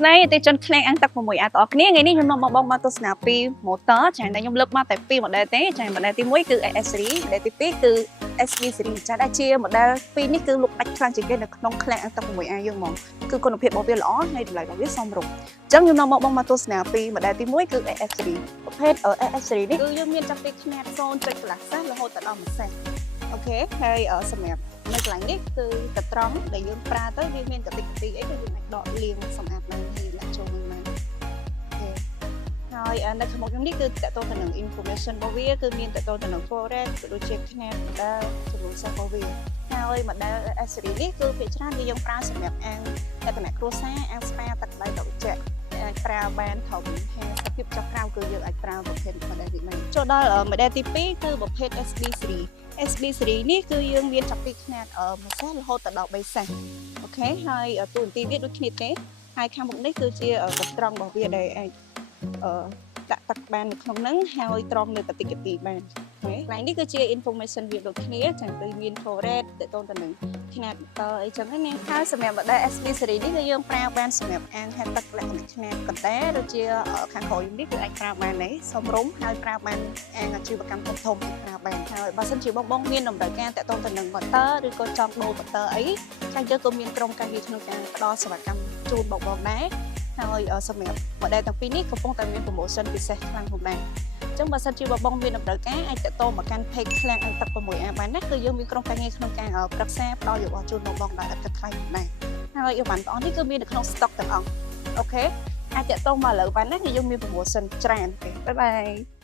ស្ដីទេជនខ្លាំងអង្គទឹក6អាតអគ្នាថ្ងៃនេះខ្ញុំមកបងមកទស្សនាពី motor ចាតែខ្ញុំលើកមកតែ2 model ទេចា model ទី1គឺ AS series model ទី2គឺ SB series ចាដែលជា model 2នេះគឺលុបដាច់ខ្លាំងជាងគេនៅក្នុងខ្លាំងអង្គទឹក 6A យើងហ្មងគឺគុណភាពរបស់វាល្អហើយតម្លៃរបស់វាសមរម្យអញ្ចឹងខ្ញុំមកបងមកទស្សនាពី model ទី1គឺ AS series ប្រភេទ AS series នេះគឺយើងមានចាប់ពីខ្នាត 0.5 រហូតដល់1សេនអូខេហើយសម្រាប់នៅកន្លែងនេះគឺកត្រង់ដែលយើងប្រើទៅវាមានកតិកទីអីគឺយើងអាចដកលាងសម្អាតបានហើយដាក់ចូលមួយមកហើយនៅខាងមុខខ្ញុំនេះគឺតកតទៅនឹង information របស់វាគឺមានតកតទៅនឹង forest ក៏ដូចជាខ្នាត model ចំនួនសិស្សរបស់វាហើយ model S series នេះគឺភាគច្រើនគឺយើងប្រើសម្រាប់អាងលក្ខណៈគ្រួសារអាងស្ប៉ាទឹកដៃដកចេះអាចប្រើបានធំហាភាពចុះក្រៅគឺយើងអាចប្រើប្រភេទ model ទី1ចូលដល់ model ទី2គឺប្រភេទ SB series SB series នេះគឺយើងមានចាប់ពីខ្នាត1សេនរហូតដល់3សេនអូខេហើយតួនាទីវាដូចគ្នាទេហើយខាងមុខនេះគឺជាកត្រង់របស់វាដែលអាចដាក់ទឹកបាននៅក្នុងហ្នឹងហើយត្រង់នៅកតិកទីបានកន្លែងនេះគឺជា information វាដូចគ្នាចឹងគឺមាន forest តទៅទៅនឹងខ្នាតអីចឹងណាហើយសម្រាប់ model SB series នេះគឺយើងប្រើបានសម្រាប់អាងហែកទឹកលក្ខណៈខ្នាតកណ្ដាលដូចជាខាងក្រោយនេះគឺអាចប្រើបានដែរសមរម្យហើយប្រើបានអាងអាជីវកម្មធំៗប្រើបានហើយបើសិនជាបងមានតម្រូវការតទៅទៅនឹង motor ឬក៏ចង់ដូរ motor អីចាយើងក៏មានក្រុមការងារក្នុងការផ្ដល់សេវាកម្មជូនបងដែរហើយសម្រាប់ model ទាំងពីរនេះកំពុងតែមាន promotion ពិសេសខ្លាំងផងដែរអញ្ចឹងបើសិនជាបងមានតម្រូវការអាចតទៅមកកាន់ page ឃ្លាំងអង្គទឹក 6A បានណាគឺយើងមានក្រុមការងារក្នុងការប្រឹក្សាផ្ដល់យោបល់ជូនបងដោយឥតគិតថ្លៃផងដែរហើយយោបល់បងនេះគឺមាននៅក្នុង stock ទាំងអស់អូខេអាចតទៅមកឥឡូវបានណាគឺយើងមាន promotion ច្រើនទេបាយបាយ